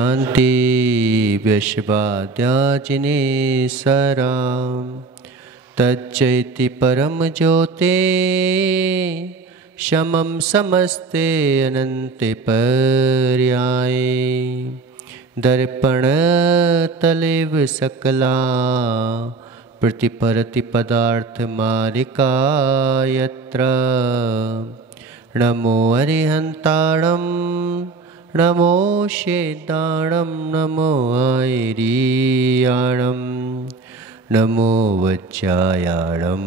शांति व्यशवाद्याजिने सराम तच्चैति परम ज्योते शमं समस्ते अनंते पर्याये दर्पण तलेव सकला प्रतिपरति पदार्थ मारिका यत्र नमो अरिहंताणं नमो शेदाणं नमो आयरीयाणं नमो वज्रायाणं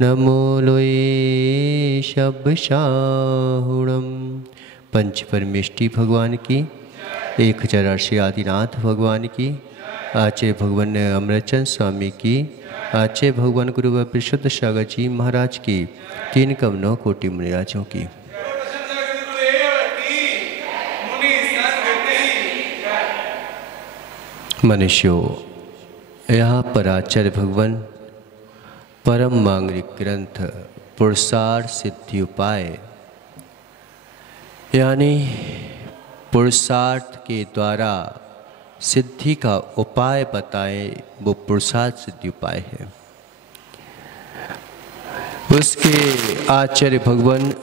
नमो लोये शब्दशाहुणं। पंच परमेष्टि भगवान की, 1008 आदिनाथ भगवान की, आचार्य भगवान अमरचंद स्वामी की, आचार्य भगवान गुरु परिशुद्ध सागर जी महाराज की, 3 कम 9 कोटि मुनिराजों की। मनुष्यों, यहाँ पर आचार्य भगवान परम मांगलिक ग्रंथ पुरुषार्थ सिद्धि उपाय यानी पुरुषार्थ के द्वारा सिद्धि का उपाय बताए, वो पुरुषार्थ सिद्धि उपाय है। उसके आचार्य भगवान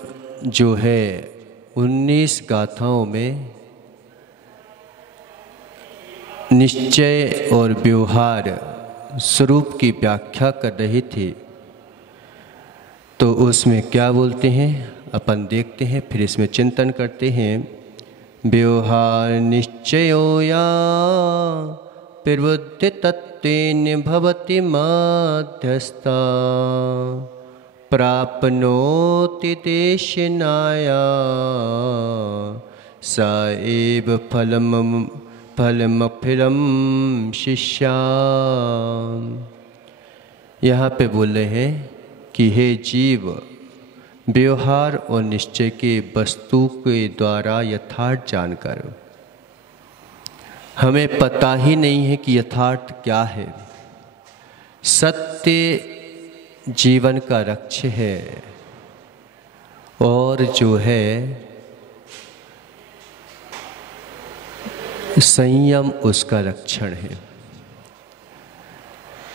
जो है 19 गाथाओं में निश्चय और व्यवहार स्वरूप की व्याख्या कर रहे थे। तो उसमें क्या बोलते हैं अपन देखते हैं, फिर इसमें चिंतन करते हैं। व्यवहार निश्चयो या प्रवृत्ति तत्वेन भवति मध्यस्था प्राप्नोति देशनाया स एव फलमफिरम शिष्या। यहाँ पे बोल रहे हैं कि हे जीव, व्यवहार और निश्चय के वस्तु के द्वारा यथार्थ जानकर हमें पता ही नहीं है कि यथार्थ क्या है। सत्य जीवन का लक्ष्य है और जो है संयम उसका लक्षण है।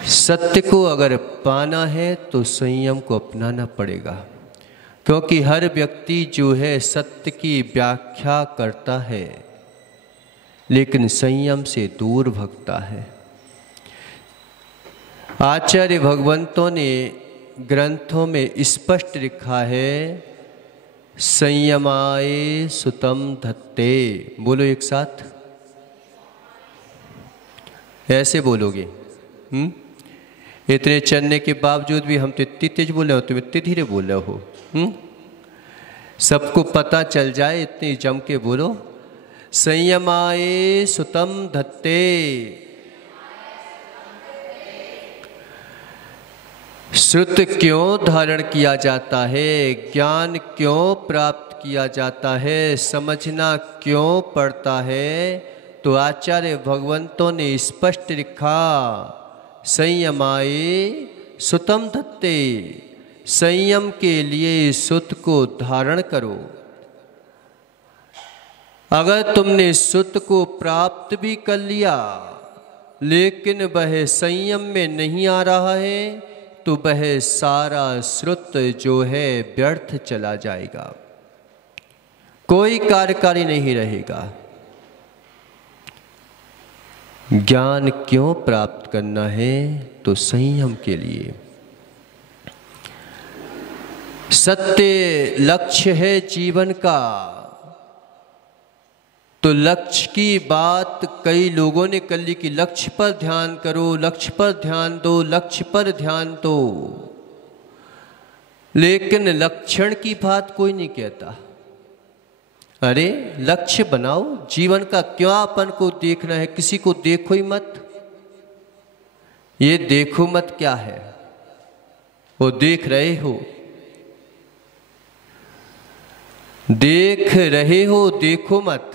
सत्य को अगर पाना है तो संयम को अपनाना पड़ेगा, क्योंकि हर व्यक्ति जो है सत्य की व्याख्या करता है लेकिन संयम से दूर भगता है। आचार्य भगवंतों ने ग्रंथों में स्पष्ट लिखा है, संयमाय सुतम धत्ते। बोलो एक साथ, ऐसे बोलोगे। इतने चलने के बावजूद भी हम तो इतनी तेज बोल रहे हो, तुम इतने धीरे बोल रहे हो। सबको पता चल जाए, इतनी जम के बोलो। संयमाय सुतम धत्ते। श्रुत क्यों धारण किया जाता है, ज्ञान क्यों प्राप्त किया जाता है, समझना क्यों पड़ता है, तो आचार्य भगवंतों ने स्पष्ट लिखा, संयमाय सुतम धत्ते। संयम के लिए सुत को धारण करो। अगर तुमने सुत को प्राप्त भी कर लिया लेकिन वह संयम में नहीं आ रहा है तो वह सारा श्रुत जो है व्यर्थ चला जाएगा, कोई कार्यकारी नहीं रहेगा। ज्ञान क्यों प्राप्त करना है, तो संयम के लिए। सत्य लक्ष्य है जीवन का। तो लक्ष्य की बात कई लोगों ने कर ली कि लक्ष्य पर ध्यान करो, लक्ष्य पर ध्यान दो, लक्ष्य पर ध्यान दो, लेकिन लक्षण की बात कोई नहीं कहता। अरे लक्ष्य बनाओ जीवन का, क्यों अपन को देखना है, किसी को देखो ही मत। ये देखो मत क्या है, वो देख रहे हो, देख रहे हो, देखो मत।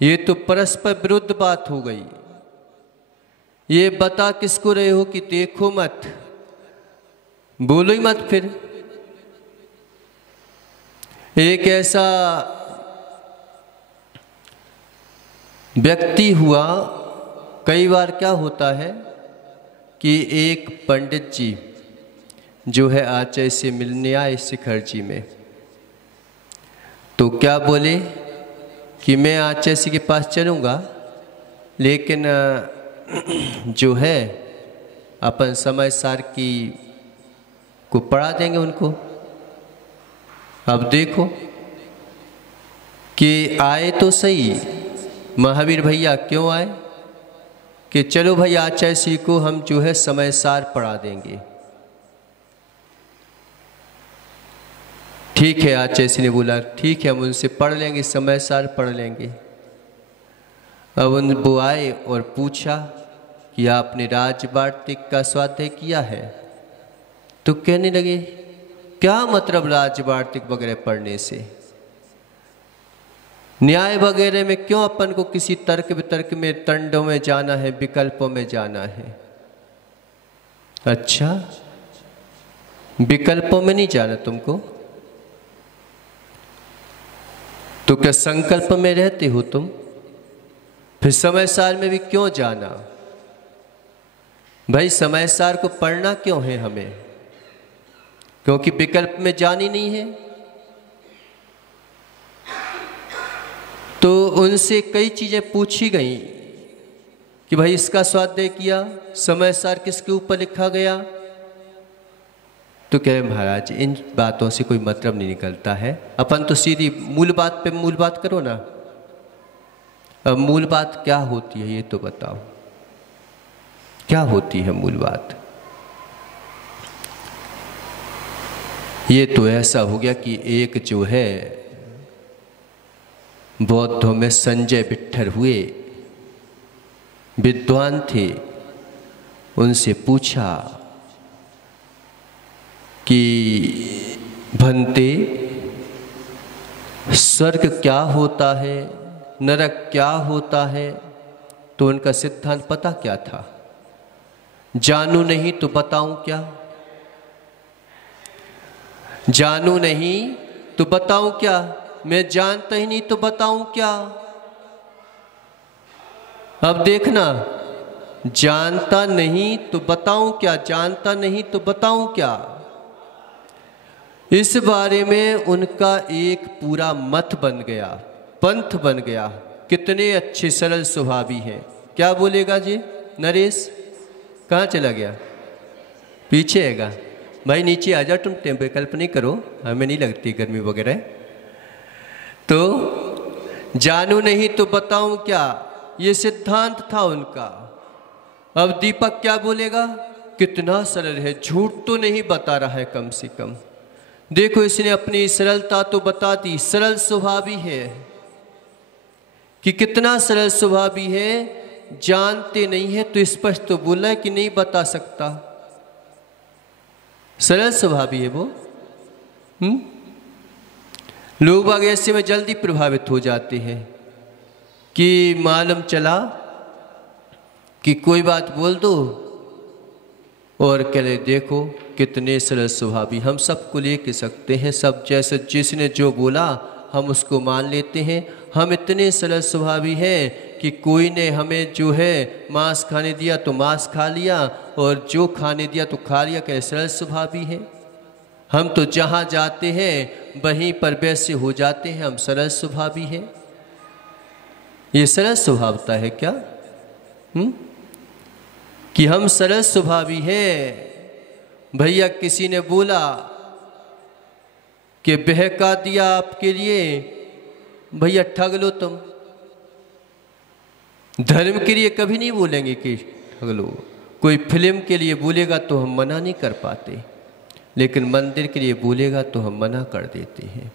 ये तो परस्पर विरुद्ध बात हो गई। ये बता किसको रहे हो कि देखो मत, बोलो ही मत। फिर एक ऐसा व्यक्ति हुआ, कई बार क्या होता है कि एक पंडित जी जो है आचार्य से मिलने आए शिखर जी में, तो क्या बोले कि मैं आचार्य जी के पास चलूँगा, लेकिन जो है अपन समय सार की को पढ़ा देंगे उनको। अब देखो कि आए तो सही महावीर भैया, क्यों आए कि चलो भाई आचार्य श्री को हम जो है समय सार पढ़ा देंगे। ठीक है, आचार्य श्री ने बोला ठीक है हम उनसे पढ़ लेंगे, समय सार पढ़ लेंगे। अब वो आए और पूछा कि आपने राजवार्तिक का स्वाध्याय किया है? तो कहने लगे क्या मतलब राजवार्तिक वगैरह पढ़ने से, न्याय वगैरह में क्यों अपन को किसी तर्क वितर्क में, तंडों में जाना है, विकल्पों में जाना है? अच्छा, विकल्पों में नहीं जाना तुमको, तो क्या संकल्प में रहते हो तुम? फिर समय सार में भी क्यों जाना? भाई समय सार को पढ़ना क्यों है हमें? क्योंकि विकल्प में जानी नहीं है। तो उनसे कई चीजें पूछी गई कि भाई इसका स्वाध्याय किया, समय सार किसके ऊपर लिखा गया? तो कह रहे महाराज इन बातों से कोई मतलब नहीं निकलता है, अपन तो सीधी मूल बात पे मूल बात करो ना। अब मूल बात क्या होती है ये तो बताओ, क्या होती है मूल बात? ये तो ऐसा हो गया कि एक जो है बौद्धों में संजय विट्ठर हुए विद्वान थे, उनसे पूछा कि भंते स्वर्ग क्या होता है, नरक क्या होता है? तो उनका सिद्धांत पता क्या था? जानू नहीं तो बताऊं क्या? जानू नहीं तो बताऊं क्या? मैं जानता ही नहीं तो बताऊं क्या? अब देखना, जानता नहीं तो बताऊं क्या, जानता नहीं तो बताऊं क्या, इस बारे में उनका एक पूरा मत बन गया, पंथ बन गया। कितने अच्छे सरल स्वभावी हैं। क्या बोलेगा जी नरेश? कहाँ चला गया? पीछे हैगा? भाई नीचे आ जाओ, तुम विकल्प नहीं करो, हमें नहीं लगती गर्मी वगैरह। तो जानू नहीं तो बताऊं क्या, ये सिद्धांत था उनका। अब दीपक क्या बोलेगा? कितना सरल है, झूठ तो नहीं बता रहा है कम से कम। देखो इसने अपनी सरलता तो बता दी, सरल स्वभावी है कि कितना सरल स्वभावी है। जानते नहीं है तो स्पष्ट तो बोला है कि नहीं बता सकता, सरल स्वभावी है वो। लोग बाग ऐसे में जल्दी प्रभावित हो जाते हैं कि मालूम चला कि कोई बात बोल दो और कह रहे देखो कितने सरल स्वभावी, हम सबको लेके सकते हैं, सब जैसे जिसने जो बोला हम उसको मान लेते हैं। हम इतने सरल स्वभावी हैं कि कोई ने हमें जो है मांस खाने दिया तो मांस खा लिया, और जो खाने दिया तो खा लिया। क्या सरल स्वभावी है? हम तो जहाँ जाते हैं वहीं पर वैसे हो जाते हैं, हम सरल स्वभावी हैं। ये सरल स्वभावता है क्या? कि हम सरल स्वभावी हैं। भैया किसी ने बोला कि बहका दिया आपके लिए, भैया ठग लो तुम। धर्म के लिए कभी नहीं बोलेंगे कि ठग लो, कोई फिल्म के लिए बोलेगा तो हम मना नहीं कर पाते, लेकिन मंदिर के लिए बोलेगा तो हम मना कर देते हैं।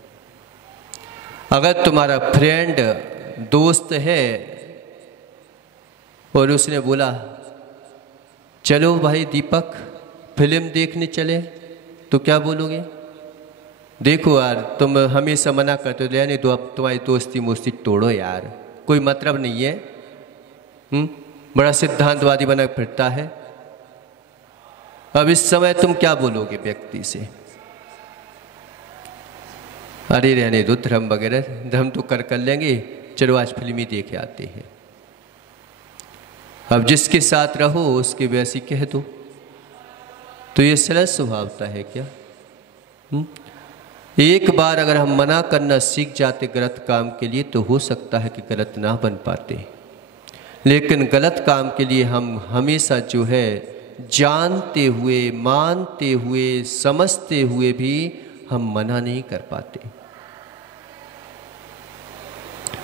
अगर तुम्हारा फ्रेंड दोस्त है और उसने बोला चलो भाई दीपक फिल्म देखने चले, तो क्या बोलोगे? देखो यार तुम हमेशा मना करते हो, नहीं तो अब तुम्हारी दोस्ती मोस्ती तोड़ो यार, कोई मतलब नहीं है। बड़ा सिद्धांतवादी बना फिरता है। अब इस समय तुम क्या बोलोगे व्यक्ति से? अरे रहने दो धर्म वगैरह, धर्म तो कर लेंगे, चलो आज फिल्म ही देख आते हैं। अब जिसके साथ रहो उसके वैसी कह दो। तो ये सरल स्वभावता है क्या? एक बार अगर हम मना करना सीख जाते गलत काम के लिए तो हो सकता है कि गलत ना बन पाते, लेकिन गलत काम के लिए हम हमेशा जो है जानते हुए, मानते हुए, समझते हुए भी हम मना नहीं कर पाते,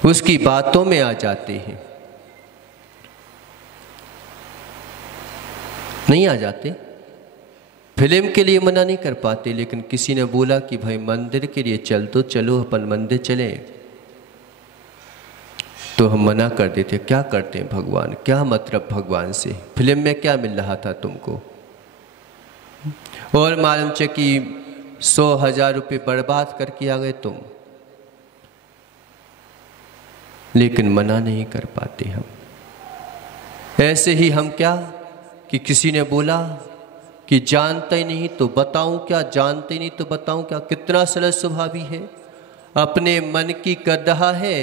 उसकी बातों में आ जाते हैं। नहीं आ जाते। फिल्म के लिए मना नहीं कर पाते, लेकिन किसी ने बोला कि भाई मंदिर के लिए चल तो चलो, अपन मंदिर चले, तो हम मना कर देते। क्या करते हैं भगवान, क्या मतलब भगवान से, फिल्म में क्या मिल रहा था तुमको, और मालूम चे कि 100,000 रुपये बर्बाद करके आ गए तुम, लेकिन मना नहीं कर पाते हम। ऐसे ही हम क्या कि किसी ने बोला कि जानते ही नहीं तो बताऊं क्या, जानते ही नहीं तो बताऊं क्या। कितना सरल स्वभावी है, अपने मन की कर रहा है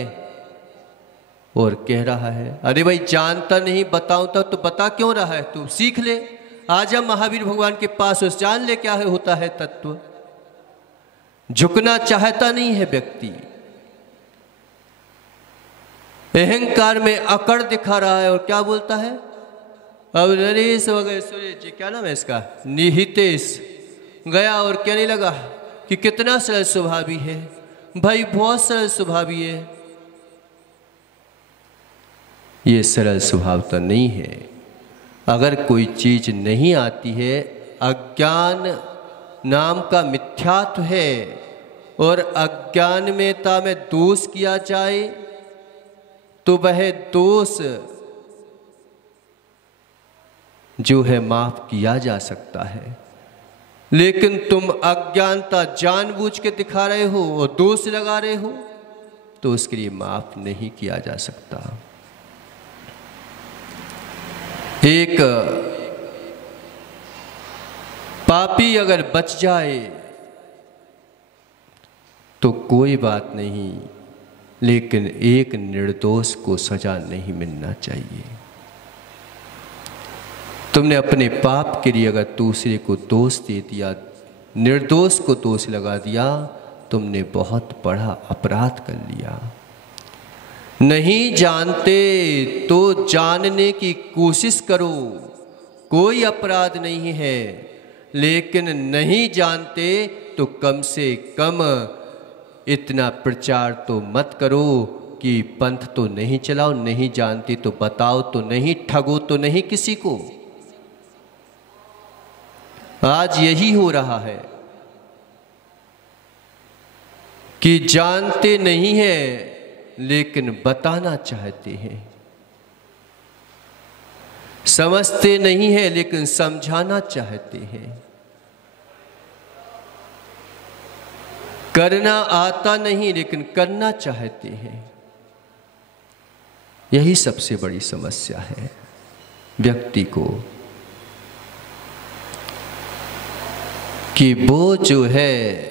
और कह रहा है अरे भाई जानता नहीं बताऊं तो बता क्यों रहा है, तू सीख ले, आजा महावीर भगवान के पास, उस जान ले क्या है होता है तत्व। झुकना चाहता नहीं है व्यक्ति, अहंकार में अकड़ दिखा रहा है और क्या बोलता है। अब नरेश वगैरह सूर्य जी, क्या नाम है इसका, निहितेश गया और क्या नहीं लगा कि कितना सरल स्वभावी है भाई, बहुत सरल स्वभावी है। ये सरल स्वभावता नहीं है। अगर कोई चीज नहीं आती है, अज्ञान नाम का मिथ्यात्व है, और अज्ञानमयता में दोष किया जाए तो वह दोष जो है माफ किया जा सकता है, लेकिन तुम अज्ञानता जानबूझ के दिखा रहे हो और दोष लगा रहे हो तो उसके लिए माफ नहीं किया जा सकता। एक पापी अगर बच जाए तो कोई बात नहीं, लेकिन एक निर्दोष को सजा नहीं मिलना चाहिए। तुमने अपने पाप के लिए अगर दूसरे को दोष दे दिया, निर्दोष को दोष लगा दिया, तुमने बहुत बड़ा अपराध कर लिया। नहीं जानते तो जानने की कोशिश करो, कोई अपराध नहीं है, लेकिन नहीं जानते तो कम से कम इतना प्रचार तो मत करो कि पंथ तो नहीं चलाओ, नहीं जानते तो बताओ तो नहीं, ठगो तो नहीं किसी को। आज यही हो रहा है कि जानते नहीं है लेकिन बताना चाहते हैं, समझते नहीं है लेकिन समझाना चाहते हैं, करना आता नहीं लेकिन करना चाहते हैं। यही सबसे बड़ी समस्या है व्यक्ति को, कि वो जो है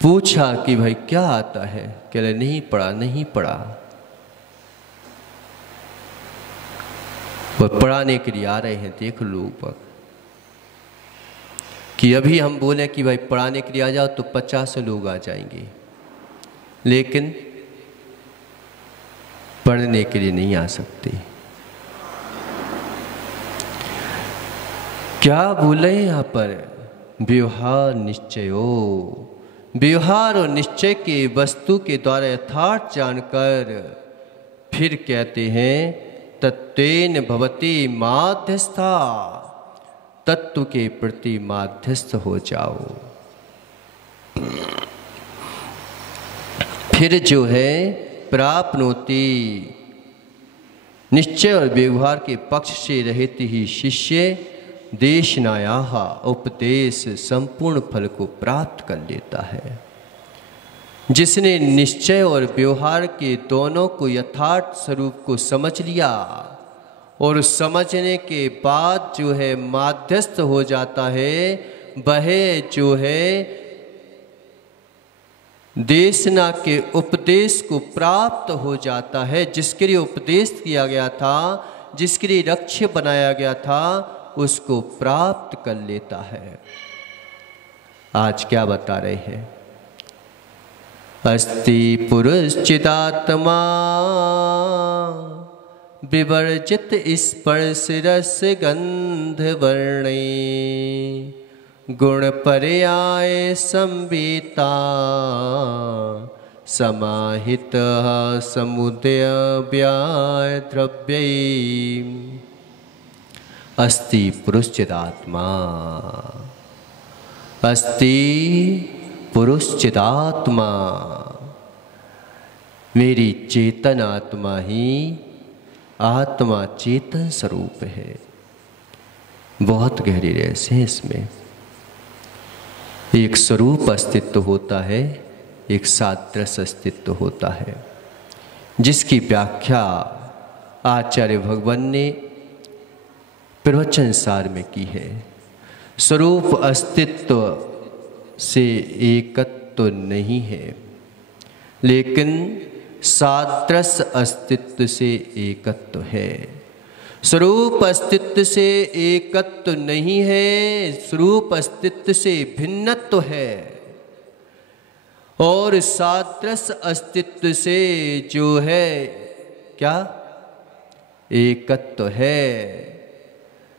पूछा कि भाई क्या आता है, कह रहे नहीं पढ़ा, नहीं पढ़ा। वो पढ़ाने के लिए आ रहे हैं, देख लो ऊपर, कि अभी हम बोले कि भाई पढ़ाने के लिए आ जाओ तो 50 लोग आ जाएंगे, लेकिन पढ़ने के लिए नहीं आ सकते। क्या बोले यहाँ पर, व्यवहार निश्चयो, व्यवहार और निश्चय के वस्तु के द्वारा यथार्थ जानकर फिर कहते हैं तत्वेन भवति माध्यस्था, तत्व के प्रति माध्यस्थ हो जाओ। फिर जो है प्राप्नोति, निश्चय और व्यवहार के पक्ष से रहते ही शिष्य देशनायाः उपदेश संपूर्ण फल को प्राप्त कर लेता है। जिसने निश्चय और व्यवहार के दोनों को यथार्थ स्वरूप को समझ लिया और समझने के बाद जो है माध्यस्थ हो जाता है, वह जो है देशना के उपदेश को प्राप्त हो जाता है। जिसके लिए उपदेश किया गया था, जिसके लिए लक्ष्य बनाया गया था, उसको प्राप्त कर लेता है। आज क्या बता रहे हैं? अस्ति पुरुषचिदात्मा विवर्जित स्पर्श रस गंध वर्णे गुण पर्याय संविता समाहित समुदय व्याय द्रव्य। अस्ति पुरुषचिदात्मा, अस्ति पुरुषचिदात्मा, मेरी चेतन आत्मा ही आत्मा चेतन स्वरूप है। बहुत गहरी रहस्य है इसमें। एक स्वरूप अस्तित्व होता है, एक सादृश्य अस्तित्व होता है, जिसकी व्याख्या आचार्य भगवान ने प्रवचन सार में की है। स्वरूप अस्तित्व से एकत्व नहीं है, लेकिन सादृश्य अस्तित्व से एकत्व है। स्वरूप अस्तित्व से एकत्व नहीं है, स्वरूप अस्तित्व से भिन्नत्व है। और सादृश्य अस्तित्व से जो है क्या? एकत्व है।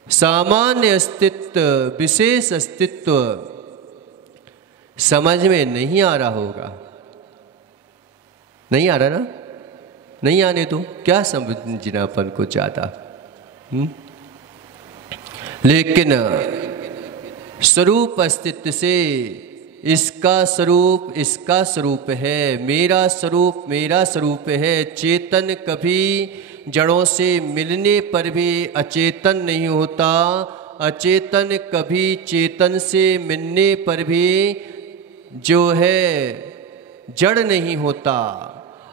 सामान्य अस्तित्व, विशेष अस्तित्व समझ में नहीं आ रहा होगा। नहीं आ रहा ना? नहीं आने दो, क्या समझना अपन को ज्यादा। लेकिन स्वरूप अस्तित्व से इसका स्वरूप है, मेरा स्वरूप है। चेतन कभी जड़ों से मिलने पर भी अचेतन नहीं होता, अचेतन कभी चेतन से मिलने पर भी जो है जड़ नहीं होता।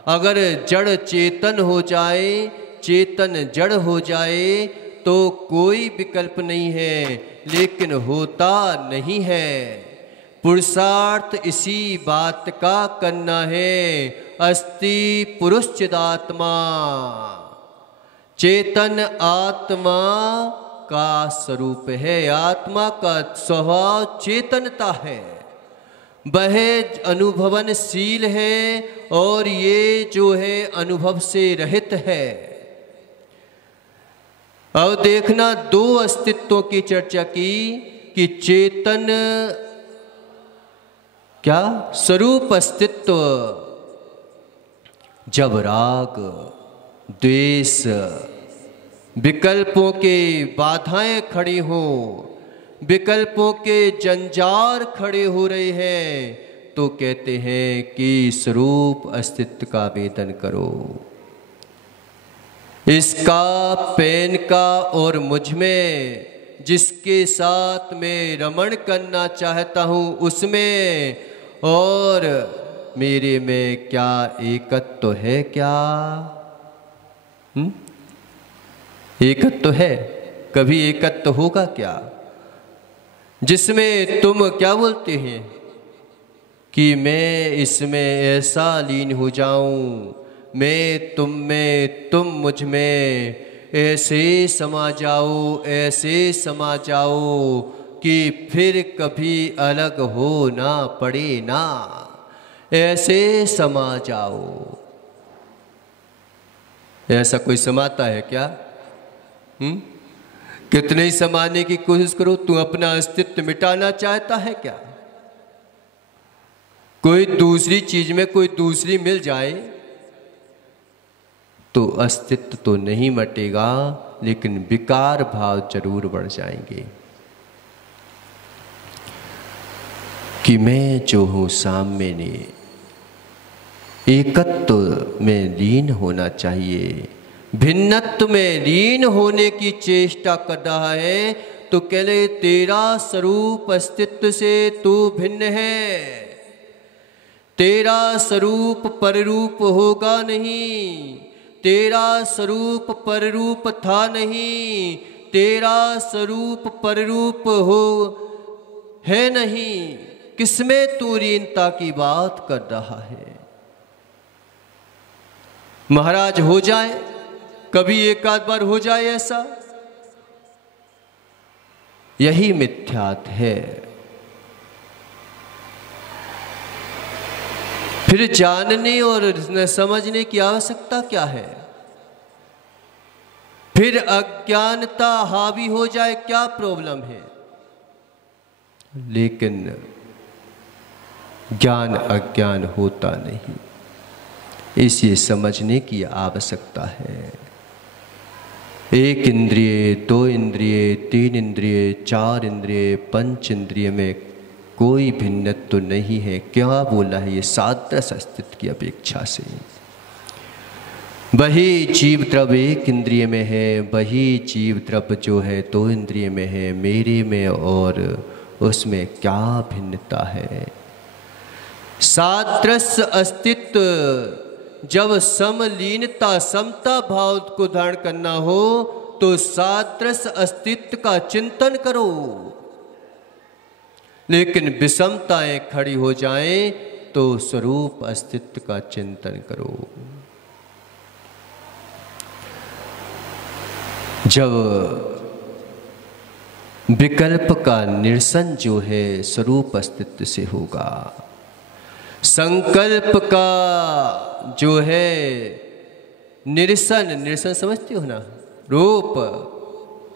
अगर जड़ चेतन हो जाए, चेतन जड़ हो जाए तो कोई विकल्प नहीं है, लेकिन होता नहीं है। पुरुषार्थ इसी बात का करना है। अस्ति पुरुषचिदात्मा, चेतन आत्मा का स्वरूप है। आत्मा का स्वभाव चेतनता है, वह अनुभवनशील है और ये जो है अनुभव से रहित है। अब देखना, दो अस्तित्वों की चर्चा की कि चेतन क्या? स्वरूप अस्तित्व। जब राग द्वेष विकल्पों के बाधाएं खड़ी हों, विकल्पों के जंजार खड़े हो रहे हैं, तो कहते हैं कि स्वरूप अस्तित्व का वेदन करो। इसका, पेन का और मुझ में जिसके साथ मैं रमण करना चाहता हूँ उसमें और मेरे में क्या एकत्व है? क्या एकत्व है? कभी एकत्व होगा क्या? जिसमें तुम क्या बोलते हैं कि मैं इसमें ऐसा लीन हो जाऊं, मैं तुम में, तुम मुझ में ऐसे समा जाओ, ऐसे समा जाओ कि फिर कभी अलग हो ना पड़े ना, ऐसे समा जाओ। ऐसा कोई समाता है क्या? कितने ही समाने की कोशिश करो, तू अपना अस्तित्व मिटाना चाहता है क्या? कोई दूसरी चीज में कोई दूसरी मिल जाए तो अस्तित्व तो नहीं मटेगा, लेकिन विकार भाव जरूर बढ़ जाएंगे कि मैं जो हूं सामने, एकत्व में लीन होना चाहिए। भिन्नत्व में लीन होने की चेष्टा कर रहा है तो कह ले तेरा स्वरूप अस्तित्व से तू भिन्न है। तेरा स्वरूप पररूप होगा नहीं, तेरा स्वरूप पररूप था नहीं, तेरा स्वरूप पररूप हो है नहीं। किसमें तू लीनता की बात कर रहा है? महाराज हो जाए, कभी एक आध बार हो जाए ऐसा, यही मिथ्यात्व है। फिर जानने और समझने की आवश्यकता क्या है? फिर अज्ञानता हावी हो जाए, क्या प्रॉब्लम है? लेकिन ज्ञान अज्ञान होता नहीं, इसे समझने की आवश्यकता है। एक इंद्रिय, दो इंद्रिय, तीन इंद्रिय, चार इंद्रिय, पंच इंद्रिय में कोई भिन्नत्व तो नहीं है। क्या बोला है ये? सादृश अस्तित्व की अपेक्षा से वही जीव द्रव्य एक इंद्रिय में है, वही जीव द्रव्य जो है दो इंद्रिय में है, मेरे में और उसमें क्या भिन्नता है? सादृश अस्तित्व जब समलीनता समता भाव को धारण करना हो तो सादृश अस्तित्व का चिंतन करो। लेकिन विषमताएं खड़ी हो जाएं तो स्वरूप अस्तित्व का चिंतन करो। जब विकल्प का निरसन जो है स्वरूप अस्तित्व से होगा, संकल्प का जो है निरसन, निरसन समझते हो ना, रूप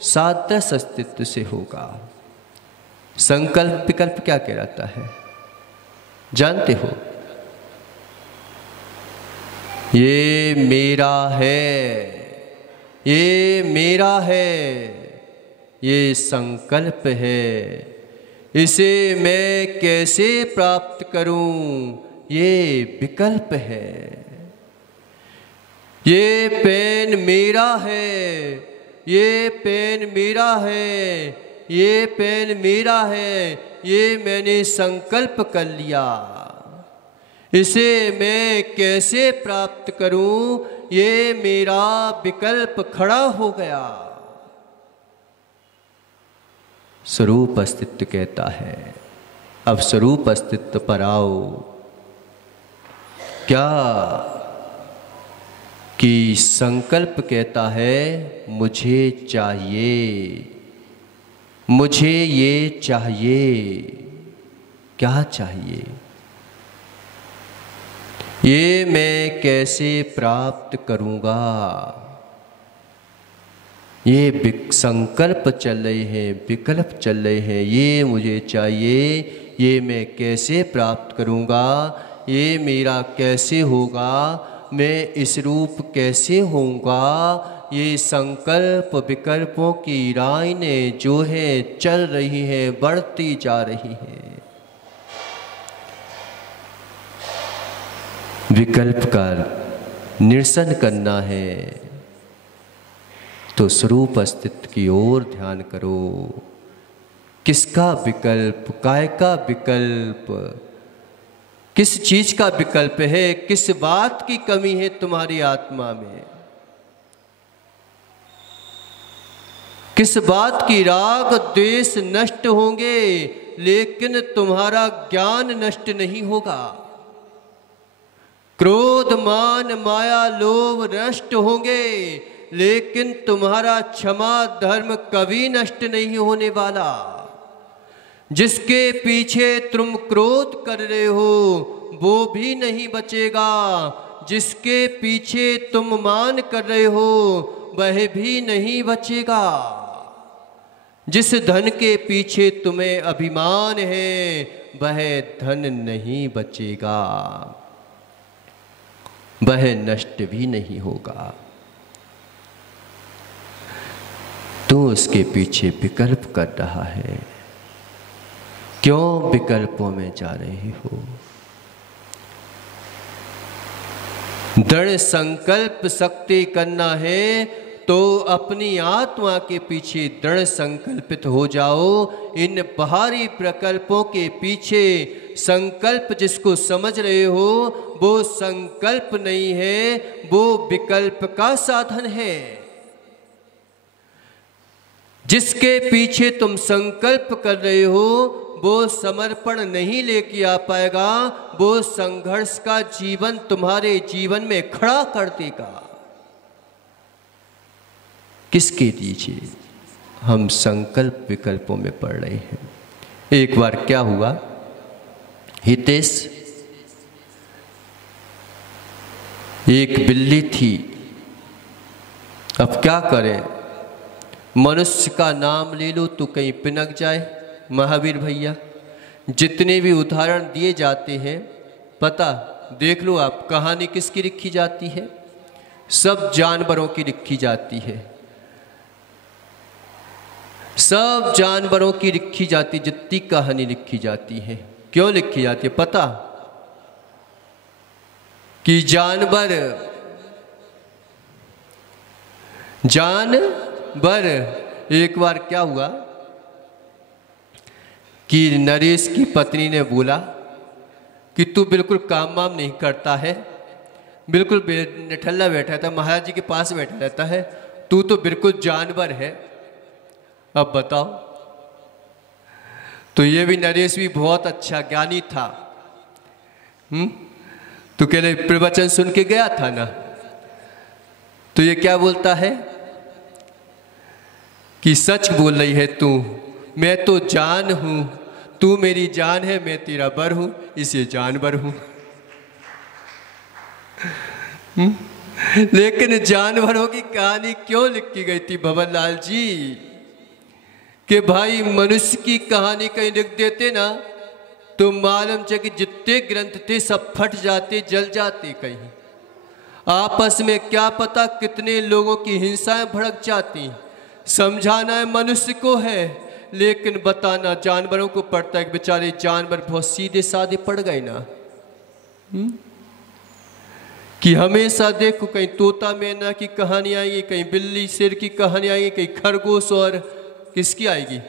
सादृश अस्तित्व से होगा। संकल्प विकल्प क्या कहलाता है जानते हो? ये मेरा है, ये मेरा है, ये संकल्प है, इसे मैं कैसे प्राप्त करूं, ये विकल्प है। ये पेन मेरा है, ये पेन मेरा है, ये पेन मेरा है, ये मैंने संकल्प कर लिया, इसे मैं कैसे प्राप्त करूं, ये मेरा विकल्प खड़ा हो गया। स्वरूप अस्तित्व कहता है, अब स्वरूप अस्तित्व पर आओ। क्या कि संकल्प कहता है मुझे चाहिए, मुझे ये चाहिए। क्या चाहिए? ये मैं कैसे प्राप्त करूंगा? ये संकल्प चल रहे हैं, विकल्प चल रहे हैं, ये मुझे चाहिए, ये मैं कैसे प्राप्त करूंगा, ये मेरा कैसे होगा, मैं इस रूप कैसे होऊंगा। ये संकल्प विकल्पों की लाइनें जो है चल रही हैं, बढ़ती जा रही हैं। विकल्प का निरसन करना है तो स्वरूप अस्तित्व की ओर ध्यान करो। किसका विकल्प, काय का विकल्प, किस चीज का विकल्प है, किस बात की कमी है तुम्हारी आत्मा में, किस बात की राग द्वेष नष्ट होंगे लेकिन तुम्हारा ज्ञान नष्ट नहीं होगा। क्रोध मान माया लोभ नष्ट होंगे लेकिन तुम्हारा क्षमा धर्म कभी नष्ट नहीं होने वाला। जिसके पीछे तुम क्रोध कर रहे हो वो भी नहीं बचेगा, जिसके पीछे तुम मान कर रहे हो वह भी नहीं बचेगा। जिस धन के पीछे तुम्हें अभिमान है वह धन नहीं बचेगा, वह नष्ट भी नहीं होगा। तू उसके पीछे विकल्प कर रहा है, क्यों विकल्पों में जा रहे हो? दृढ़ संकल्प शक्ति करना है तो अपनी आत्मा के पीछे दृढ़ संकल्पित हो जाओ। इन बाहरी प्रकल्पों के पीछे संकल्प जिसको समझ रहे हो वो संकल्प नहीं है, वो विकल्प का साधन है। जिसके पीछे तुम संकल्प कर रहे हो वो समर्पण नहीं लेके आ पाएगा, वो संघर्ष का जीवन तुम्हारे जीवन में खड़ा कर देगा। किसके लीजिए? हम संकल्प विकल्पों में पड़ रहे हैं। एक बार क्या हुआ, हितेश, एक बिल्ली थी। अब क्या करें, मनुष्य का नाम ले लो तो कहीं पिनक जाए। महावीर भैया जितने भी उदाहरण दिए जाते हैं, पता देख लो आप, कहानी किसकी लिखी जाती है? सब जानवरों की लिखी जाती है, सब जानवरों की लिखी जाती, जितनी कहानी लिखी जाती है। क्यों लिखी जाती है पता? कि जानवर एक बार क्या हुआ कि नरेश की पत्नी ने बोला कि तू बिल्कुल काम वाम नहीं करता है, बिल्कुल निठल्ला बैठा था, महाराज जी के पास बैठा रहता है, तू तो बिल्कुल जानवर है। अब बताओ। तो ये भी नरेश भी बहुत अच्छा ज्ञानी था। तो कह रहे प्रवचन सुन के गया था ना, तो ये क्या बोलता है कि सच बोल रही है तू, मैं तो जान हूं, तू मेरी जान है, मैं तेरा बर हूं, इसलिए जानवर हूं। लेकिन जानवरों की कहानी क्यों लिखी गई थी भवन लाल जी? कि भाई मनुष्य की कहानी कहीं लिख देते ना तो मालूम है कि जितने ग्रंथ थे सब फट जाते, जल जाते। कहीं आपस में क्या पता कितने लोगों की हिंसाएं भड़क जाती। समझाना है मनुष्य को है, लेकिन बताना जानवरों को पड़ता है। बेचारे जानवर बहुत सीधे साधे पड़ गए ना, कि हमेशा देखो कहीं तोता मैना की कहानी आएगी, कहीं बिल्ली शेर की कहानी आएगी, कहीं खरगोश और किसकी आएगी,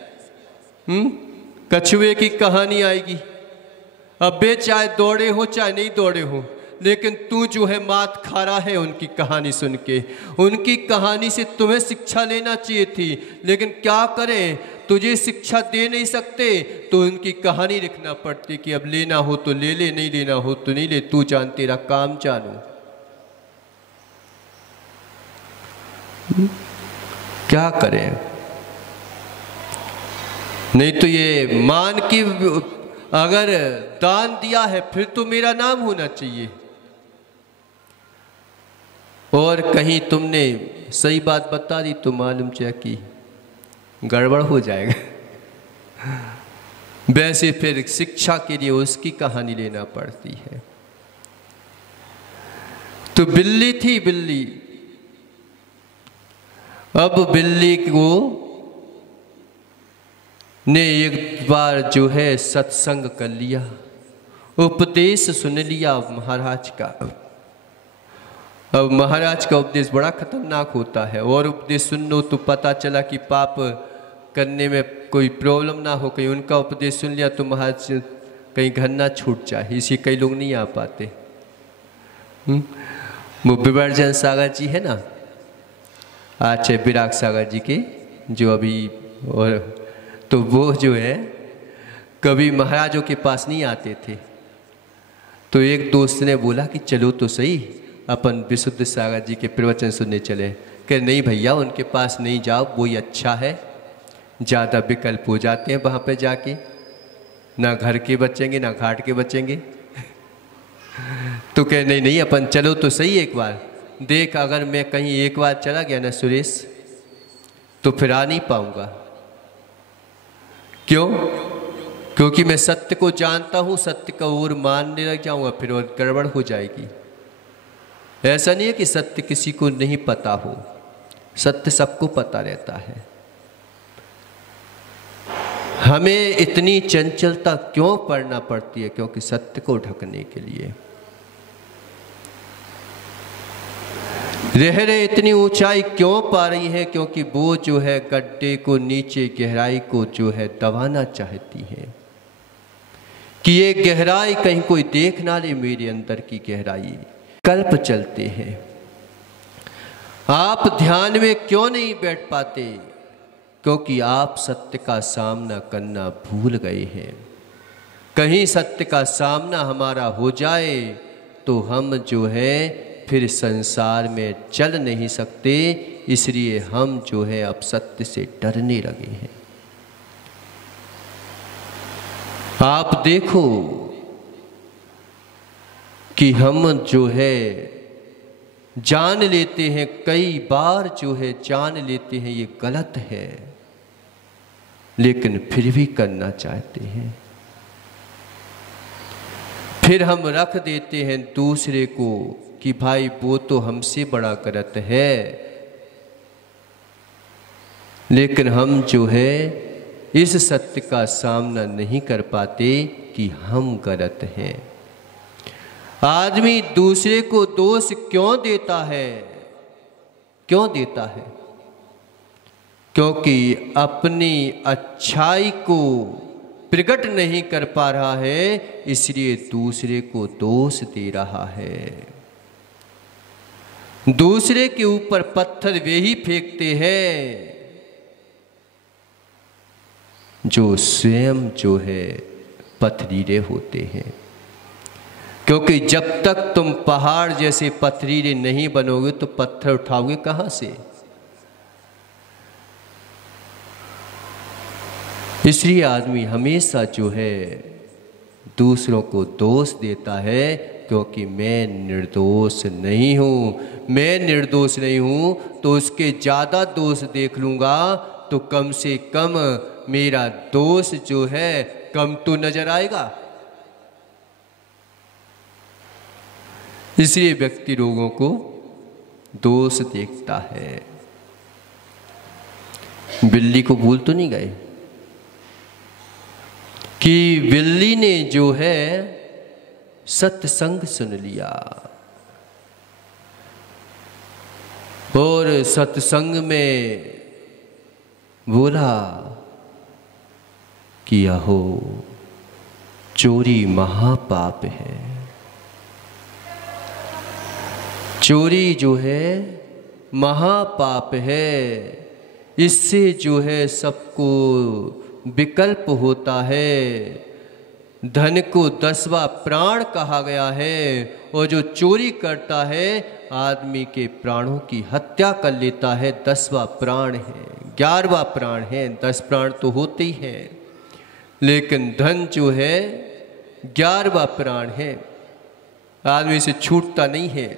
कछुए की कहानी आएगी। अब वे चाहे दौड़े हो चाहे नहीं दौड़े हो, लेकिन तू जो है मात खा रहा है उनकी कहानी सुन के। उनकी कहानी से तुम्हें शिक्षा लेना चाहिए थी, लेकिन क्या करें, तुझे शिक्षा दे नहीं सकते तो उनकी कहानी लिखना पड़ती कि अब लेना हो तो ले ले, नहीं लेना हो तो नहीं ले, तू जान तेरा काम जानू। क्या करें? नहीं तो ये मान की अगर दान दिया है फिर तो मेरा नाम होना चाहिए, और कहीं तुमने सही बात बता दी तो मालूम चाहिए कि गड़बड़ हो जाएगा। वैसे फिर शिक्षा के लिए उसकी कहानी लेना पड़ती है। तो बिल्ली थी, बिल्ली, अब बिल्ली को ने एक बार जो है सत्संग कर लिया, उपदेश सुन लिया महाराज का। अब महाराज का उपदेश बड़ा खतरनाक होता है, और उपदेश सुन लो तो पता चला कि पाप करने में कोई प्रॉब्लम ना हो। कहीं उनका उपदेश सुन लिया तो महाराज कहीं घर ना छूट जाए, इसी कई लोग नहीं आ पाते। वो विवर्जन सागर जी है ना, आचार्य विराग सागर जी के जो अभी, और तो वो जो है कभी महाराजों के पास नहीं आते थे। तो एक दोस्त ने बोला कि चलो तो सही अपन विशुद्ध सागर जी के प्रवचन सुनने चले। कह नहीं भैया उनके पास नहीं जाओ, वही अच्छा है, ज़्यादा विकल्प हो जाते हैं वहाँ पे जाके, ना घर के बचेंगे ना घाट के बचेंगे। तो कह नहीं नहीं अपन चलो तो सही एक बार देख, अगर मैं कहीं एक बार चला गया ना सुरेश तो फिर आ नहीं पाऊंगा। क्यों? क्योंकि मैं सत्य को जानता हूं, सत्य का और मानने लग जाऊंगा फिर और गड़बड़ हो जाएगी। ऐसा नहीं है कि सत्य किसी को नहीं पता हो, सत्य सबको पता रहता है। हमें इतनी चंचलता क्यों पड़ना पड़ती है? क्योंकि सत्य को ढकने के लिए। लहरें इतनी ऊंचाई क्यों पा रही है? क्योंकि वो जो है गड्ढे को नीचे, गहराई को जो है दबाना चाहती है कि ये गहराई कहीं कोई देख ना ले, मेरे अंदर की गहराई। कल्प चलते हैं। आप ध्यान में क्यों नहीं बैठ पाते? क्योंकि आप सत्य का सामना करना भूल गए हैं। कहीं सत्य का सामना हमारा हो जाए तो हम जो है फिर संसार में चल नहीं सकते, इसलिए हम जो है अब सत्य से डरने लगे हैं। आप देखो कि हम जो है जान लेते हैं, कई बार जो है जान लेते हैं ये गलत है, लेकिन फिर भी करना चाहते हैं। फिर हम रख देते हैं दूसरे को कि भाई वो तो हमसे बड़ा गलत है, लेकिन हम जो है इस सत्य का सामना नहीं कर पाते कि हम गलत हैं। आदमी दूसरे को दोष क्यों देता है? क्यों देता है? क्योंकि अपनी अच्छाई को प्रकट नहीं कर पा रहा है, इसलिए दूसरे को दोष दे रहा है। दूसरे के ऊपर पत्थर वे ही फेंकते हैं जो स्वयं जो है पथरीले होते हैं। क्योंकि जब तक तुम पहाड़ जैसे पथरीले नहीं बनोगे तो पत्थर उठाओगे कहां से? इसलिए आदमी हमेशा जो है दूसरों को दोष देता है, क्योंकि मैं निर्दोष नहीं हूं। मैं निर्दोष नहीं हूं तो उसके ज्यादा दोष देख लूंगा तो कम से कम मेरा दोष जो है कम तो नजर आएगा। इसलिए व्यक्ति लोगों को दोष देखता है। बिल्ली को भूल तो नहीं गए कि बिल्ली ने जो है सत्संग सुन लिया और सत्संग में बोला कि अहो चोरी महापाप है। चोरी जो है महापाप है, इससे जो है सबको विकल्प होता है। धन को 10वां प्राण कहा गया है और जो चोरी करता है आदमी के प्राणों की हत्या कर लेता है। 10वां प्राण है, 11वां प्राण है, 10 प्राण तो होते ही हैं, लेकिन धन जो है 11वां प्राण है, आदमी से छूटता नहीं है।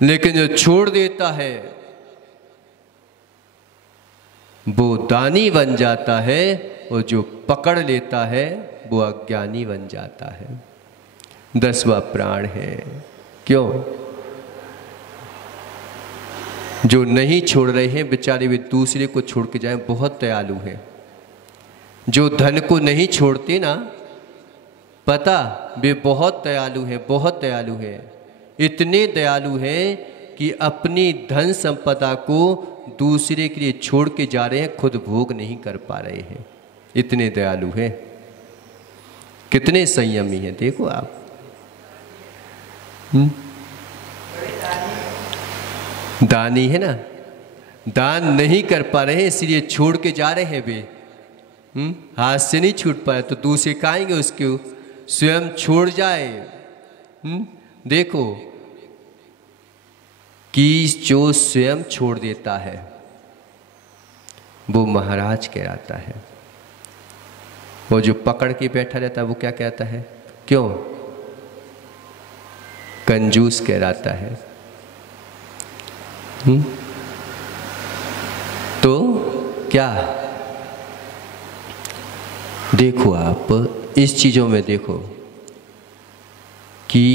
लेकिन जो छोड़ देता है वो दानी बन जाता है और जो पकड़ लेता है वो अज्ञानी बन जाता है। 10वां प्राण है। क्यों? जो नहीं छोड़ रहे हैं बेचारे वे दूसरे को छोड़ के जाए, बहुत दयालु हैं। जो धन को नहीं छोड़ते ना, पता वे बहुत दयालु हैं, बहुत दयालु हैं। इतने दयालु हैं कि अपनी धन संपदा को दूसरे के लिए छोड़ के जा रहे हैं, खुद भोग नहीं कर पा रहे हैं। इतने दयालु हैं, कितने संयमी हैं, देखो आप। दानी है ना, दान नहीं कर पा रहे हैं इसलिए छोड़ के जा रहे हैं वे। हाथ से नहीं छूट पाए तो दूसरे खाएंगे उसको, स्वयं छोड़ जाए। देखो कि जो स्वयं छोड़ देता है वो महाराज कहलाता है, वो जो पकड़ के बैठा रहता है वो क्या कहता है? क्यों? कंजूस कहलाता है। तो क्या देखो आप इस चीजों में देखो कि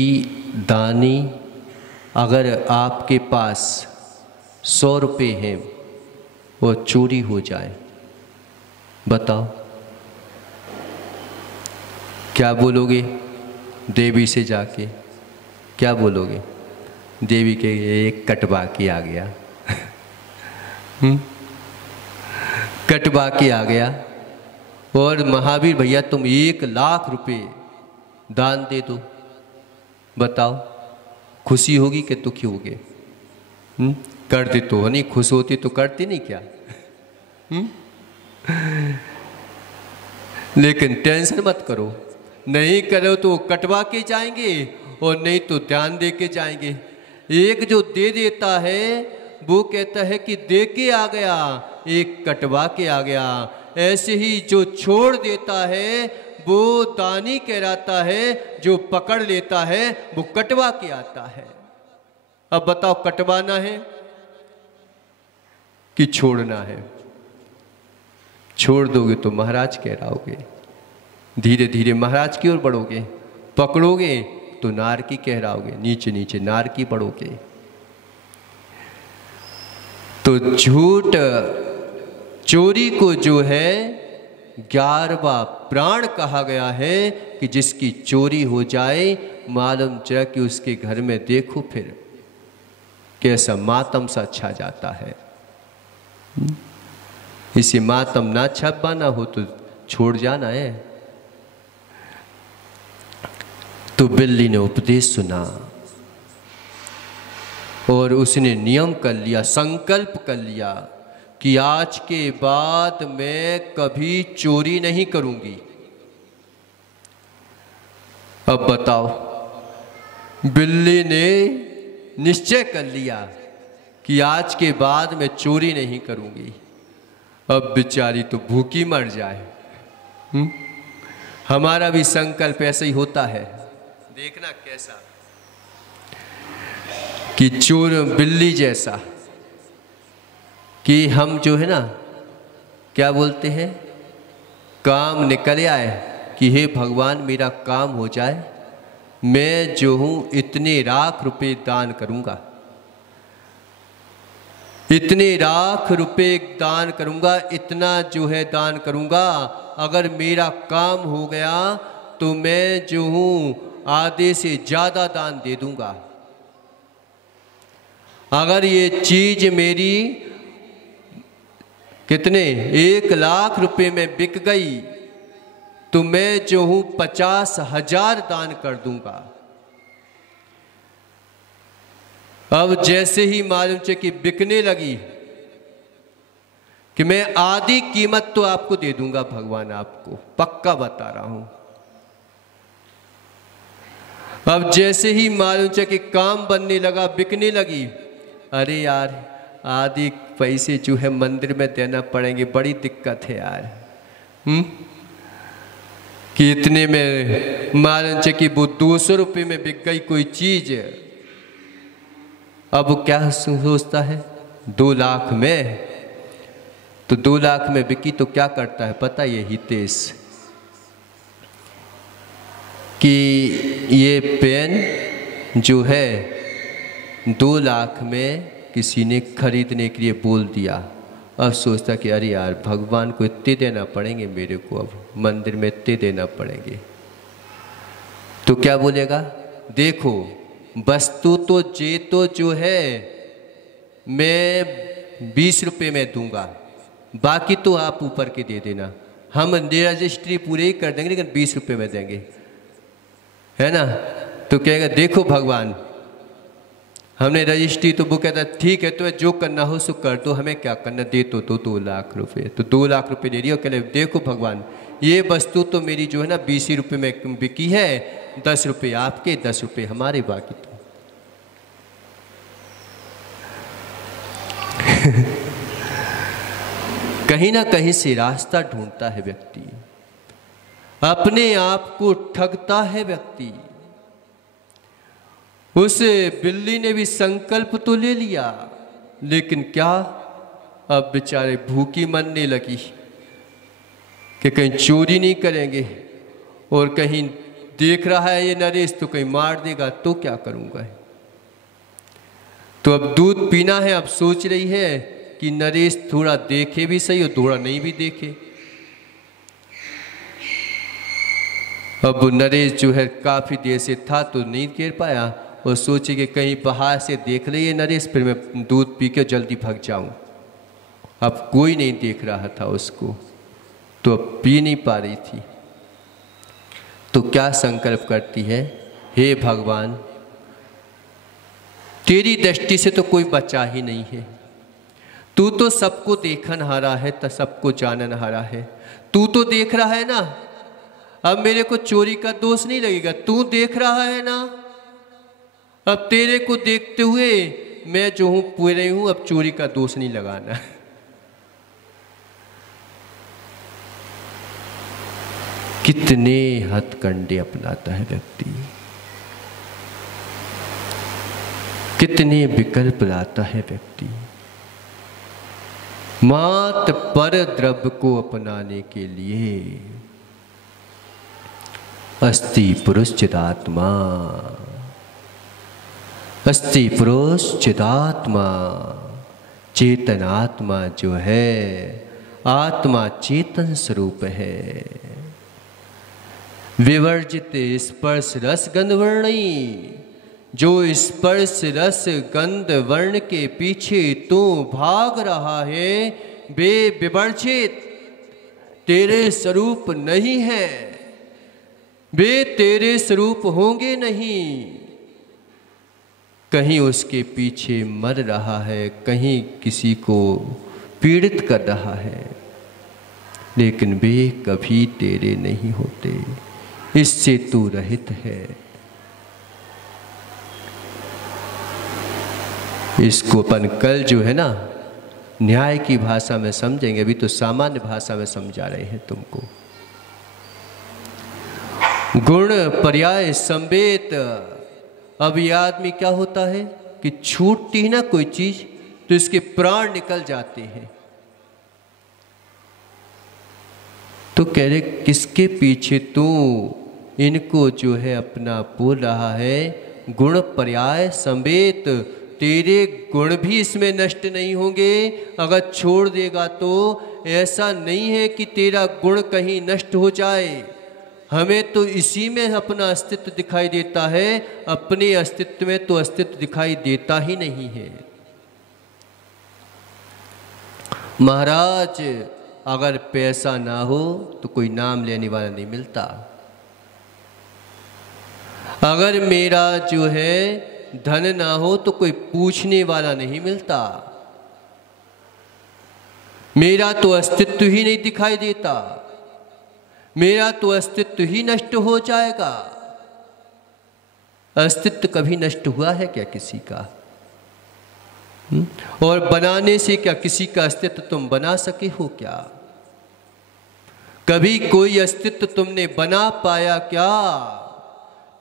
दानी, अगर आपके पास 100 रुपये हैं और चोरी हो जाए, बताओ क्या बोलोगे? देवी से जाके क्या बोलोगे? देवी के एक कटवा के आ गया कटवा के आ गया। और महावीर भैया तुम 1 लाख रुपए दान दे दो, बताओ खुशी होगी कि दुखी होगे? करती तो नहीं, खुश होती तो करती नहीं क्या? लेकिन टेंशन मत करो, नहीं करो तो कटवा के जाएंगे और नहीं तो ध्यान दे के जाएंगे। एक जो दे देता है वो कहता है कि दे के आ गया, एक कटवा के आ गया। ऐसे ही जो छोड़ देता है वो दानी कहलाता है, जो पकड़ लेता है वो कटवा के आता है। अब बताओ, कटवाना है कि छोड़ना है? छोड़ दोगे तो महाराज कहलाओगे, धीरे धीरे महाराज की ओर बढ़ोगे। पकड़ोगे तो नारकी कहलाओगे, नीचे नीचे नारकी बढ़ोगे। तो झूठ चोरी को जो है 11वां प्राण कहा गया है कि जिसकी चोरी हो जाए, मालूम चला कि उसके घर में देखो फिर कैसा मातम सा छा जाता है। इसे मातम ना छपाना हो तो छोड़ जाना है। तो बिल्ली ने उपदेश सुना और उसने नियम कर लिया, संकल्प कर लिया कि आज के बाद मैं कभी चोरी नहीं करूंगी। अब बताओ, बिल्ली ने निश्चय कर लिया कि आज के बाद मैं चोरी नहीं करूंगी। अब बेचारी तो भूखी मर जाए। हमारा भी संकल्प ऐसा ही होता है, देखना कैसा कि चोर बिल्ली जैसा, कि हम जो है ना क्या बोलते हैं, काम निकल आए कि हे भगवान मेरा काम हो जाए, मैं जो हूं इतने लाख रुपए दान करूंगा, इतने लाख रुपए दान करूंगा, इतना जो है दान करूंगा। अगर मेरा काम हो गया तो मैं जो हूं आधे से ज्यादा दान दे दूंगा। अगर ये चीज मेरी कितने 1 लाख रुपए में बिक गई तो मैं जो हूं 50,000 दान कर दूंगा। अब जैसे ही मालूम चले कि बिकने लगी कि मैं आधी कीमत तो आपको दे दूंगा भगवान, आपको पक्का बता रहा हूं। अब जैसे ही मालूम चले कि काम बनने लगा, बिकने लगी, अरे यार आधी पैसे जो है मंदिर में देना पड़ेंगे, बड़ी दिक्कत है यार। कि इतने में मालूम चले कि वो 200 रुपये में बिक गई कोई चीज। अब वो क्या सोचता है, 2 लाख में, तो 2 लाख में बिकी तो क्या करता है पता है हितेश, कि ये पेन जो है 2 लाख में किसी ने खरीदने के लिए बोल दिया। अब सोचता कि अरे यार भगवान को इतने देना पड़ेंगे मेरे को, अब मंदिर में इतने देना पड़ेंगे। तो क्या बोलेगा, देखो वस्तु तो जो है मैं 20 रुपये में दूंगा, बाकी तो आप ऊपर के दे देना, हम रजिस्ट्री पूरे ही कर देंगे लेकिन 20 रुपये में देंगे, है ना। तो कहेगा देखो भगवान हमने रजिस्ट्री तो वो कहता ठीक है तो जो करना हो सो कर दो, हमें क्या करना, दे तो 2 लाख रुपए। तो 2 लाख रुपए दे दिया, कह देखो भगवान ये वस्तु तो मेरी जो है ना 20 ही रुपये में बिकी है, 10 रुपये आपके 10 रुपये हमारे, बाकी तो कहीं ना कहीं से रास्ता ढूंढता है व्यक्ति, अपने आप को ठगता है व्यक्ति। उस बिल्ली ने भी संकल्प तो ले लिया, लेकिन क्या, अब बेचारे भूखी मरने लगी कि कहीं चोरी नहीं करेंगे, और कहीं देख रहा है ये नरेश तो कहीं मार देगा, तो क्या करूंगा। तो अब दूध पीना है, अब सोच रही है कि नरेश थोड़ा देखे भी सही और थोड़ा नहीं भी देखे। अब नरेश जो है काफी देर से था तो नहीं गिर पाया, और सोचे कि कहीं बाहर से देख ले ये नरेश, फिर मैं दूध पी के जल्दी भाग जाऊं। अब कोई नहीं देख रहा था उसको, तो अब पी नहीं पा रही थी। तो क्या संकल्प करती है, हे भगवान तेरी दृष्टि से तो कोई बचा ही नहीं है। तू तो सबको देखन हारा है, तो सबको जानन हारा है। तू तो देख रहा है ना, अब मेरे को चोरी का दोष नहीं लगेगा। तू देख रहा है ना, अब तेरे को देखते हुए मैं जो हूं पूरे हूं, अब चोरी का दोष नहीं लगाना। कितने हथकंडे अपनाता है व्यक्ति, कितने विकल्प लाता है व्यक्ति मात्र पर द्रव्य को अपनाने के लिए। अस्ति पुरुष चिदात्मा, अस्ति पुरुष चिदात्मा। चेतनात्मा जो है, आत्मा चेतन स्वरूप है। विवर्जित स्पर्श रस गंध वर्णी, जो स्पर्श रस गंध वर्ण के पीछे तू भाग रहा है, वे विवर्जित तेरे स्वरूप नहीं है, वे तेरे स्वरूप होंगे नहीं। कहीं उसके पीछे मर रहा है, कहीं किसी को पीड़ित कर रहा है, लेकिन वे कभी तेरे नहीं होते। इससे तू रहित है। इसको अपन कल जो है ना न्याय की भाषा में समझेंगे, अभी तो सामान्य भाषा में समझा रहे हैं तुमको। गुण पर्याय संवेत। अब ये आदमी क्या होता है कि छूटती है ना कोई चीज तो इसके प्राण निकल जाते हैं। तो कह रहे किसके पीछे तू इनको जो है अपना बोल रहा है। गुण पर्याय संवेत, तेरे गुण भी इसमें नष्ट नहीं होंगे अगर छोड़ देगा तो। ऐसा नहीं है कि तेरा गुण कहीं नष्ट हो जाए, हमें तो इसी में अपना अस्तित्व दिखाई देता है, अपने अस्तित्व में तो अस्तित्व दिखाई देता ही नहीं है। महाराज अगर पैसा ना हो तो कोई नाम लेने वाला नहीं मिलता। अगर मेरा जो है धन ना हो तो कोई पूछने वाला नहीं मिलता। मेरा तो अस्तित्व ही नहीं दिखाई देता, मेरा तो अस्तित्व ही नष्ट हो जाएगा। अस्तित्व कभी नष्ट हुआ है क्या किसी का? और बनाने से क्या किसी का अस्तित्व तुम बना सके हो क्या? कभी कोई अस्तित्व तुमने बना पाया क्या?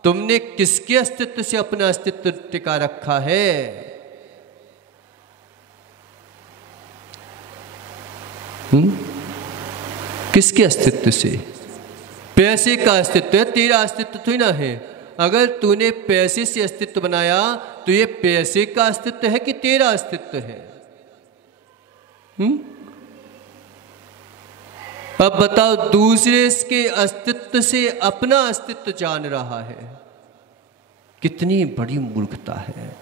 तुमने किसके अस्तित्व से अपना अस्तित्व टिका रखा है? किसके अस्तित्व से? पैसे का अस्तित्व है, तेरा अस्तित्व तो ही ना है। अगर तूने पैसे से अस्तित्व बनाया तो ये पैसे का अस्तित्व है कि तेरा अस्तित्व है? अब बताओ, दूसरे के अस्तित्व से अपना अस्तित्व जान रहा है, कितनी बड़ी मूर्खता है।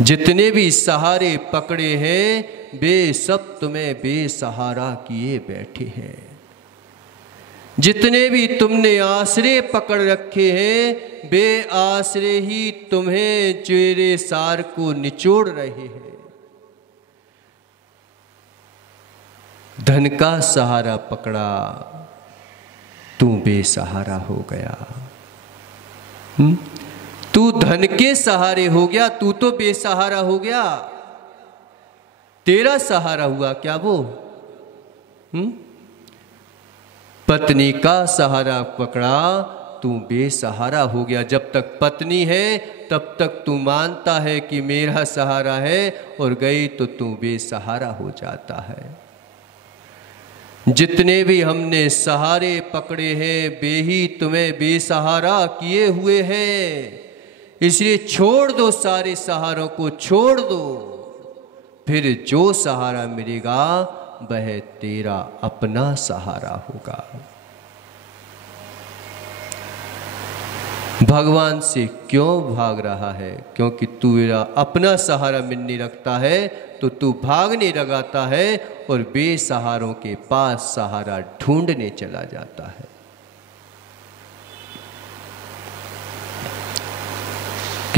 जितने भी सहारे पकड़े हैं वे सब तुम्हें बेसहारा किए बैठे हैं। जितने भी तुमने आश्रय पकड़ रखे हैं वे आश्रय ही तुम्हें जेरे सार को निचोड़ रहे हैं। धन का सहारा पकड़ा, तू बेसहारा हो गया। तू धन के सहारे हो गया, तू तो बेसहारा हो गया। तेरा सहारा हुआ क्या वो? पत्नी का सहारा पकड़ा, तू बेसहारा हो गया। जब तक पत्नी है तब तक तू मानता है कि मेरा सहारा है, और गई तो तू बेसहारा हो जाता है। जितने भी हमने सहारे पकड़े हैं वे ही तुम्हें बेसहारा किए हुए हैं। इसलिए छोड़ दो, सारे सहारों को छोड़ दो, फिर जो सहारा मिलेगा वह तेरा अपना सहारा होगा। भगवान से क्यों भाग रहा है? क्योंकि तू मेरा अपना सहारा मिलने रखता है तो तू भागने लगाता है और बेसहारों के पास सहारा ढूंढने चला जाता है।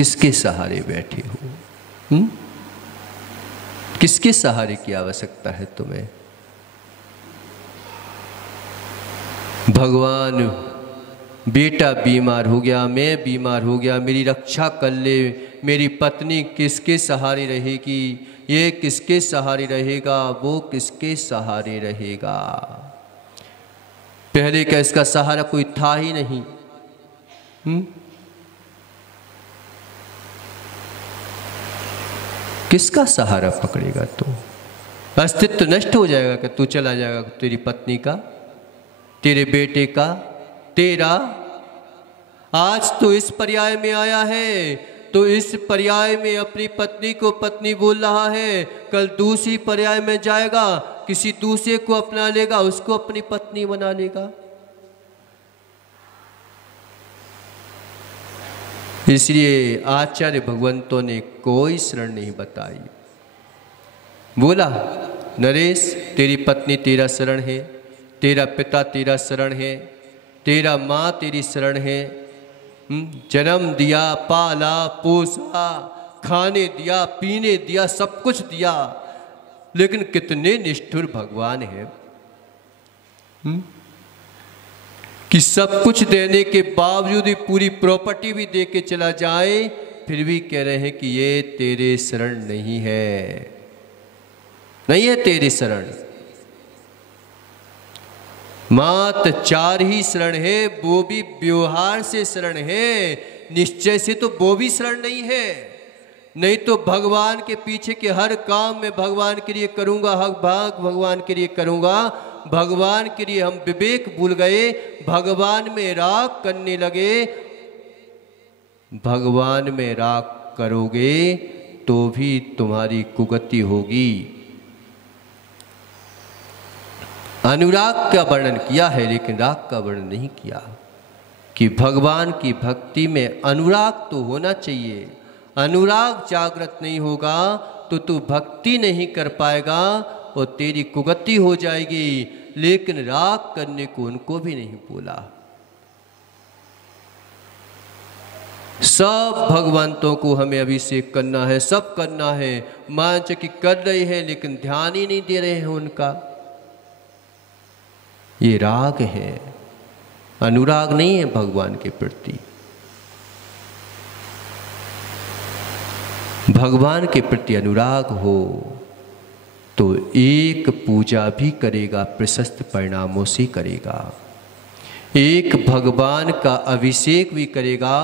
किसके सहारे बैठे हो? किसके सहारे की आवश्यकता है तुम्हें? भगवान, बेटा बीमार हो गया, मैं बीमार हो गया, मेरी रक्षा कर ले, मेरी पत्नी किसके सहारे रहेगी, ये किसके सहारे रहेगा, वो किसके सहारे रहेगा? पहले का इसका सहारा कोई था ही नहीं। किसका सहारा पकड़ेगा तू? अस्तित्व नष्ट हो जाएगा कि तू चला जाएगा, तेरी पत्नी का, तेरे बेटे का, तेरा। आज तो इस पर्याय में आया है, तो इस पर्याय में अपनी पत्नी को पत्नी बोल रहा है, कल दूसरी पर्याय में जाएगा, किसी दूसरे को अपना लेगा, उसको अपनी पत्नी बना लेगा। इसलिए आचार्य भगवंतों ने कोई शरण नहीं बताई। बोला, नरेश तेरी पत्नी तेरा शरण है, तेरा पिता तेरा शरण है, तेरा माँ तेरी शरण है। जन्म दिया, पाला पोसा, खाने दिया, पीने दिया, सब कुछ दिया, लेकिन कितने निष्ठुर भगवान है कि सब कुछ देने के बावजूद ही पूरी प्रॉपर्टी भी दे के चला जाए, फिर भी कह रहे हैं कि ये तेरे शरण नहीं है, नहीं है तेरी शरण। मात्र 4 ही शरण है, वो भी व्यवहार से शरण है, निश्चय से तो वो भी शरण नहीं है। नहीं तो भगवान के पीछे के हर काम में भगवान के लिए करूंगा, हक भाग भगवान के लिए करूंगा, भगवान के लिए हम विवेक भूल गए, भगवान में राग करने लगे। भगवान में राग करोगे तो भी तुम्हारी कुगति होगी। अनुराग का वर्णन किया है, लेकिन राग का वर्णन नहीं किया कि भगवान की भक्ति में अनुराग तो होना चाहिए। अनुराग जागृत नहीं होगा तो तू भक्ति नहीं कर पाएगा और तेरी कुगति हो जाएगी। लेकिन राग करने को उनको भी नहीं बोला। सब भगवंतों को हमें अभिषेक करना है, सब करना है, मांच की कर रहे हैं, लेकिन ध्यान ही नहीं दे रहे हैं उनका। ये राग है, अनुराग नहीं है भगवान के प्रति। भगवान के प्रति अनुराग हो तो एक पूजा भी करेगा, प्रशस्त परिणामों से करेगा। एक भगवान का अभिषेक भी करेगा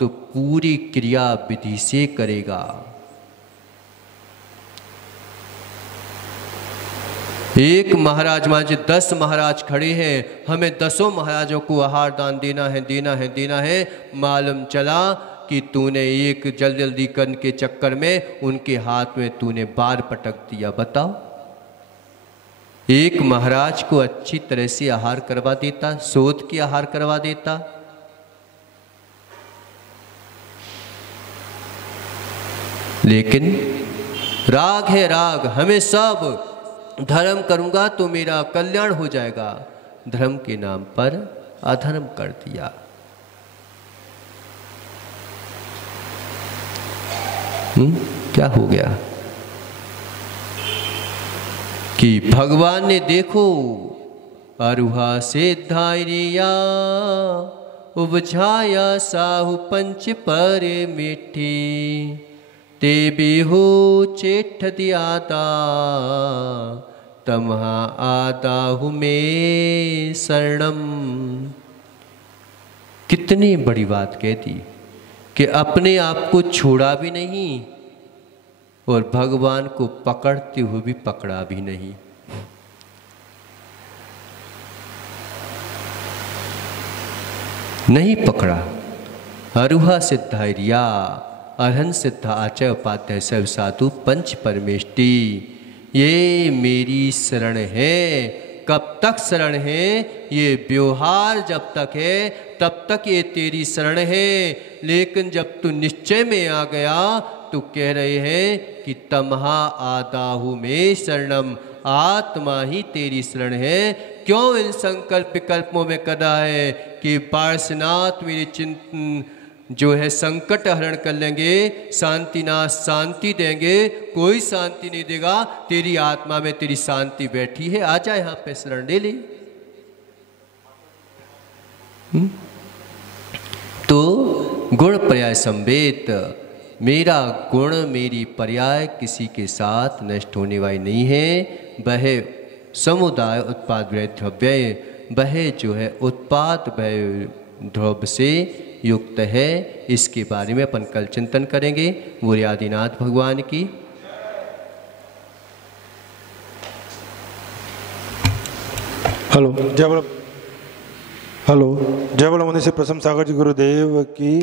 तो पूरी क्रिया विधि से करेगा। एक महाराज मान 10 महाराज खड़े हैं, हमें 10 महाराजों को आहार दान देना है, देना है, देना है। मालूम चला कि तूने एक जल्दी करने के चक्कर में उनके हाथ में तूने बार पटक दिया। बताओ, एक महाराज को अच्छी तरह से आहार करवा देता, सोच के आहार करवा देता। लेकिन राग है, राग। हमें सब धर्म करूंगा तो मेरा कल्याण हो जाएगा, धर्म के नाम पर अधर्म कर दिया। क्या हो गया कि भगवान ने देखो अरुहा से धारिया उपझाया साहु पंच पर मिठी ते बिहु चेठ दियाता तमहा आदाहु में शरणम। कितनी बड़ी बात कहती कि अपने आप को छोड़ा भी नहीं और भगवान को पकड़ते हुए भी पकड़ा भी नहीं। नहीं पकड़ा। अरुहा सिद्धारिया अरहन सिद्ध आचार्य उपाध्याय सब साधु पंच परमेष्टि, ये मेरी शरण है। कब तक शरण है? ये व्यवहार जब तक है तब तक ये तेरी शरण है। लेकिन जब तू निश्चय में आ गया तो कह रहे हैं कि तमहा आदाहु में शरणम, आत्मा ही तेरी शरण है। क्यों इन संकल्प विकल्पों में कर रहा है कि पार्श्वनाथ मेरे चिंतन जो है संकट हरण कर लेंगे, शांतिनाथ शांति देंगे, कोई शांति नहीं देगा। तेरी आत्मा में तेरी शांति बैठी है, आजा यहाँ पे शरण ले ले। तो गुण पर्याय संवेद, मेरा गुण मेरी पर्याय किसी के साथ नष्ट होने वाली नहीं है। वह समुदाय उत्पाद व्यय द्रव्य, वह जो है उत्पाद व्यय द्रव्य से युक्त है। इसके बारे में अपन कल चिंतन करेंगे। बोले आदिनाथ भगवान की। हेलो जय बोलो, हेलो जय बोलो मुनि श्री प्रसन्न सागर जी गुरुदेव की।